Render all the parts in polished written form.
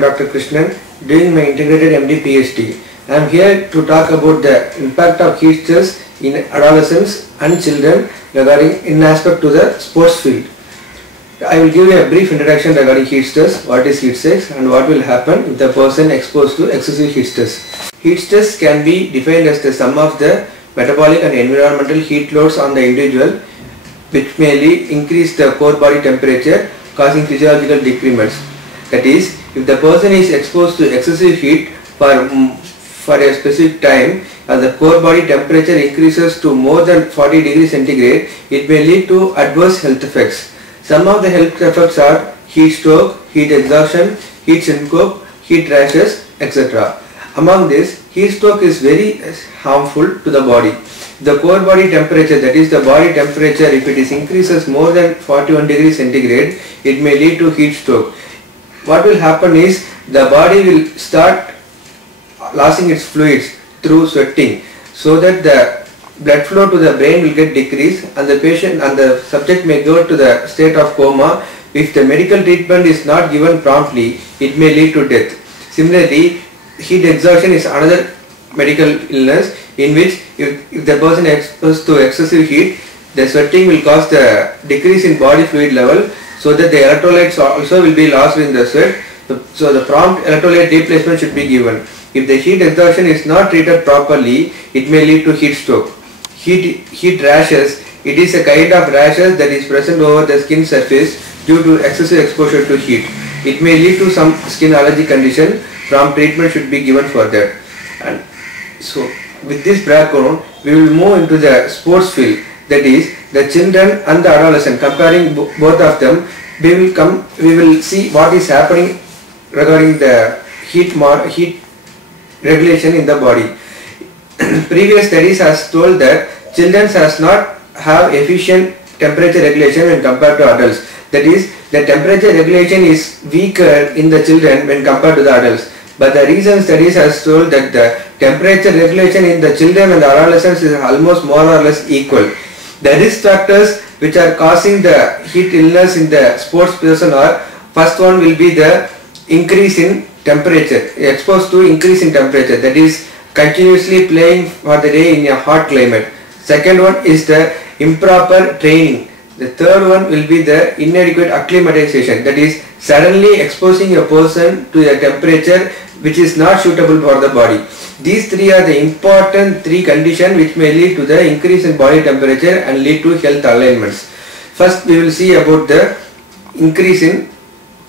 am Dr. Krishnan, doing my integrated MD PhD. I am here to talk about the impact of heat stress in adolescents and children regarding in aspect to the sports field. I will give you a brief introduction regarding heat stress, what is heat stress and what will happen if the person exposed to excessive heat stress. Heat stress can be defined as the sum of the metabolic and environmental heat loads on the individual, which may increase the core body temperature, causing physiological decrements. That is, if the person is exposed to excessive heat for a specific time and the core body temperature increases to more than 40 degrees centigrade, it may lead to adverse health effects. Some of the health effects are heat stroke, heat exhaustion, heat syncope, heat rashes, etc. Among this, heat stroke is very harmful to the body. The core body temperature, that is the body temperature, if it is increases more than 41 degrees centigrade, it may lead to heat stroke. What will happen is the body will start losing its fluids through sweating, so that the blood flow to the brain will get decreased and the patient and the subject may go to the state of coma. If the medical treatment is not given promptly, it may lead to death. Similarly, heat exhaustion is another medical illness in which if the person is exposed to excessive heat, the sweating will cause the decrease in body fluid level, so that the electrolytes also will be lost in the sweat. So the prompt electrolyte replacement should be given. If the heat exhaustion is not treated properly, it may lead to heat stroke. Heat rashes, it is a kind of rashes that is present over the skin surface due to excessive exposure to heat. It may lead to some skin allergy condition. Prompt treatment should be given for that. And so with this background, we will move into the sports field, that is the children and the adolescent. Comparing both of them, we will see what is happening regarding the heat regulation in the body. Previous studies has told that children does not have efficient temperature regulation when compared to adults. That is, the temperature regulation is weaker in the children when compared to the adults. But the recent studies has told that the temperature regulation in the children and the adolescents is almost more or less equal. The risk factors which are causing the heat illness in the sports person are, first one will be the increase in temperature, exposed to increase in temperature, that is continuously playing for the day in a hot climate. Second one is the improper training. The third one will be the inadequate acclimatization, that is suddenly exposing a person to a temperature which is not suitable for the body. These three are the important three conditions which may lead to the increase in body temperature and lead to health alignments. First, we will see about the increase in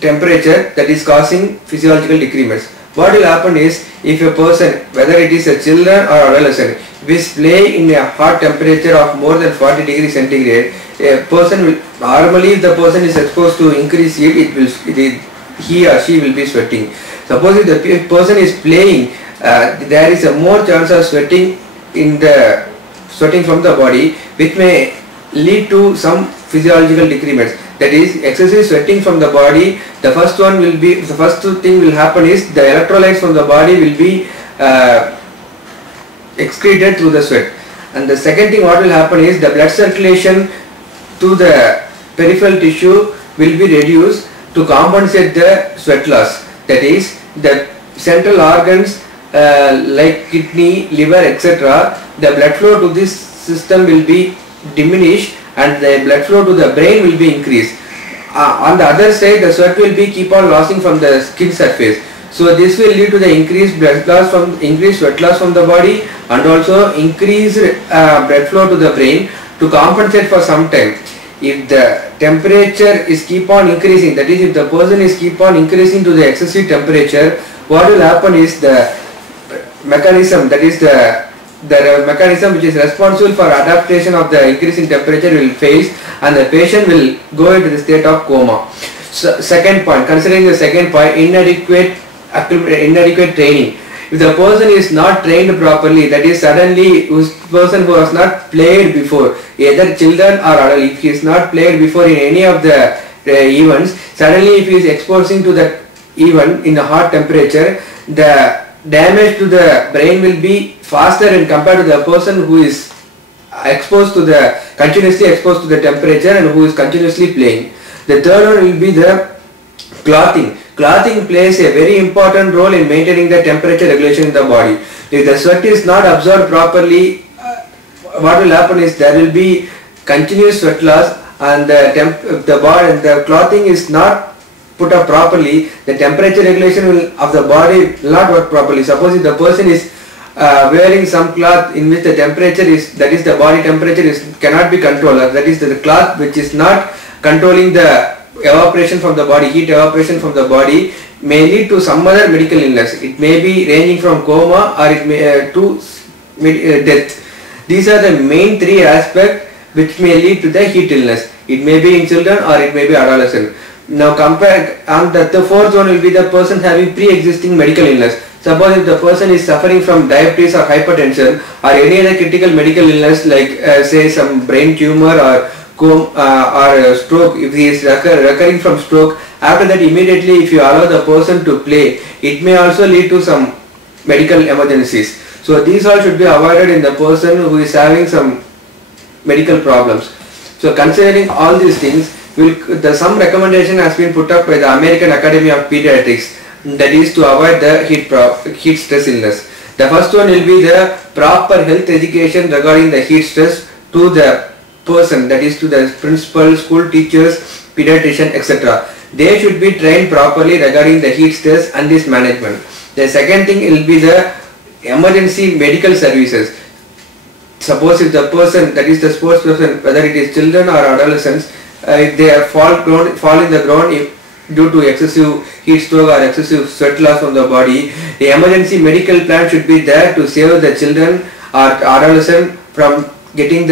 temperature that is causing physiological decrements. What will happen is, if a person, whether it is a children or adolescent, is playing in a hot temperature of more than 40 degrees centigrade, a person will normally, if the person is exposed to increased heat, he or she will be sweating. Suppose if the person is playing, there is a more chance of sweating from the body, which may lead to some physiological decrements. That is, excessive sweating from the body. The first thing will happen is the electrolytes from the body will be excreted through the sweat. And the second thing what will happen is the blood circulation to the peripheral tissue will be reduced to compensate the sweat loss. That is, the central organs like kidney, liver, etc., the blood flow to this system will be diminished and the blood flow to the brain will be increased. On the other side, the sweat will be keep on losing from the skin surface. So this will lead to the increased sweat loss from the body and also increased blood flow to the brain to compensate for some time. If the temperature is keep on increasing, that is, if the person is keep on increasing to the excessive temperature, what will happen is the mechanism, that is the mechanism which is responsible for adaptation of the increase in temperature will fail and the patient will go into the state of coma. So, second point, considering the second point, inadequate training. If the person is not trained properly, that is suddenly person who has not played before, either children or adult, if he is not played before in any of the events, suddenly if he is exposing to that event in a hot temperature, the damage to the brain will be faster and compared to the person who is continuously exposed to the temperature and who is continuously playing. The third one will be the clothing. Clothing plays a very important role in maintaining the temperature regulation in the body. If the sweat is not absorbed properly, what will happen is there will be continuous sweat loss, and the clothing is not put up properly, the temperature regulation of the body will not work properly. Suppose if the person is wearing some cloth in which the temperature is, that is the body temperature is cannot be controlled, that is the cloth which is not controlling the evaporation from the body, heat evaporation from the body, may lead to some other medical illness. It may be ranging from coma or it may to death. These are the main three aspects which may lead to the heat illness. It may be in children or it may be adolescent. Now compare, and the fourth one will be the person having pre-existing medical illness. Suppose if the person is suffering from diabetes or hypertension or any other critical medical illness like say some brain tumor or stroke, if he is recurring from stroke, after that immediately if you allow the person to play, it may also lead to some medical emergencies. So these all should be avoided in the person who is having some medical problems. So considering all these things, some recommendation has been put up by the American Academy of Pediatrics, that is to avoid the heat stress illness. The first one will be the proper health education regarding the heat stress to the person, that is to the principal, school teachers, pediatrician, etc. They should be trained properly regarding the heat stress and its management. The second thing will be the emergency medical services. Suppose if the person, that is the sports person, whether it is children or adolescents, if they fall in the ground due to excessive heat stroke or excessive sweat loss from the body, the emergency medical plan should be there to save the children or adolescent from getting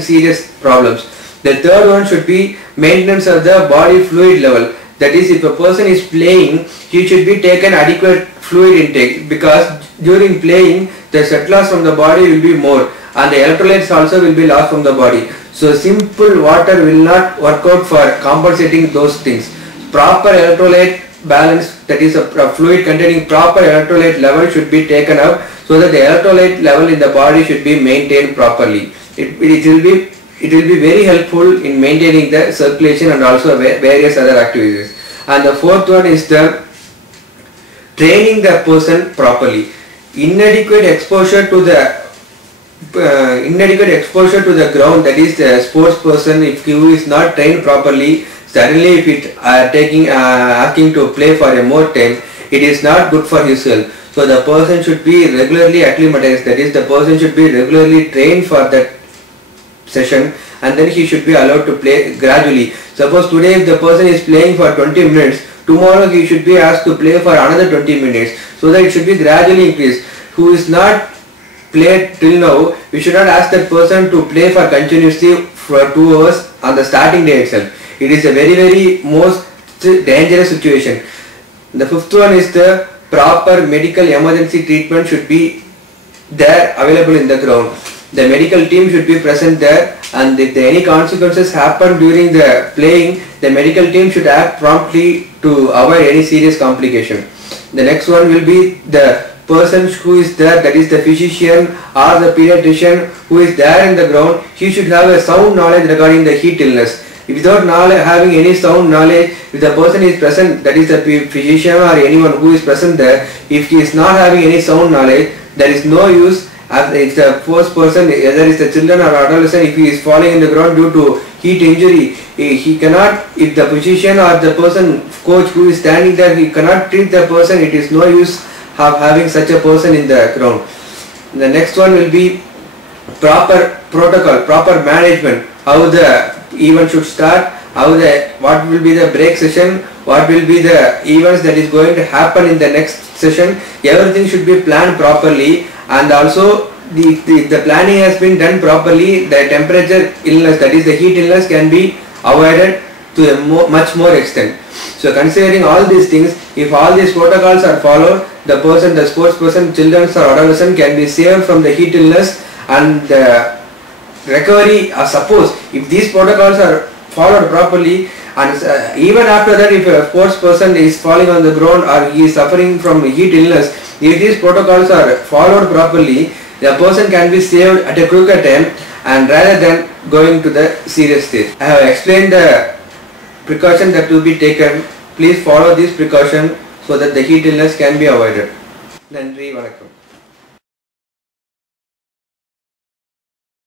serious problems. The third one should be maintenance of the body fluid level. That is, if a person is playing, he should be taken adequate fluid intake, because during playing the sweat loss from the body will be more and the electrolytes also will be lost from the body. So simple water will not work out for compensating those things. Proper electrolyte balance, that is a fluid containing proper electrolyte level should be taken up, so that the electrolyte level in the body should be maintained properly. It will be very helpful in maintaining the circulation and also various other activities. And the fourth one is the training the person properly. Inadequate exposure to the ground, that is the sports person, if he is not trained properly, suddenly if it asking to play for a more time, it is not good for his health. So the person should be regularly acclimatized, that is the person should be regularly trained for that session, and then he should be allowed to play gradually. Suppose today if the person is playing for 20 minutes, tomorrow he should be asked to play for another 20 minutes, so that it should be gradually increased. Who is not played till now, we should not ask that person to play for continuously for 2 hours on the starting day itself. It is a very most dangerous situation. The fifth one is the proper medical emergency treatment should be there available in the ground. The medical team should be present there, and if any consequences happen during the playing, the medical team should act promptly to avoid any serious complication. The next one will be the person who is there, that is the physician or the pediatrician who is there in the ground. He should have a sound knowledge regarding the heat illness. Without having any sound knowledge, if the person is present, that is the physician or anyone who is present there, if he is not having any sound knowledge, there is no use. If the first person, whether it's the children or adolescent, if he is falling in the ground due to heat injury, he cannot, if the physician or the person, coach who is standing there, he cannot treat the person, it is no use of having such a person in the ground. The next one will be proper protocol, proper management, how the event should start, what will be the break session, what will be the events that is going to happen in the next session. Everything should be planned properly, and also the planning has been done properly, the temperature illness, that is the heat illness, can be avoided to a much more extent. So considering all these things, if all these protocols are followed, the person, the sports person, children or adolescent can be saved from the heat illness, and the recovery, suppose if these protocols are followed properly, and even after that, if a sports person is falling on the ground or he is suffering from heat illness, if these protocols are followed properly, The person can be saved at a quicker time and rather than going to the serious stage. I have explained the precaution that will be taken. Please follow this precaution so that the heat illness can be avoided. நன்றி, வணக்கம்.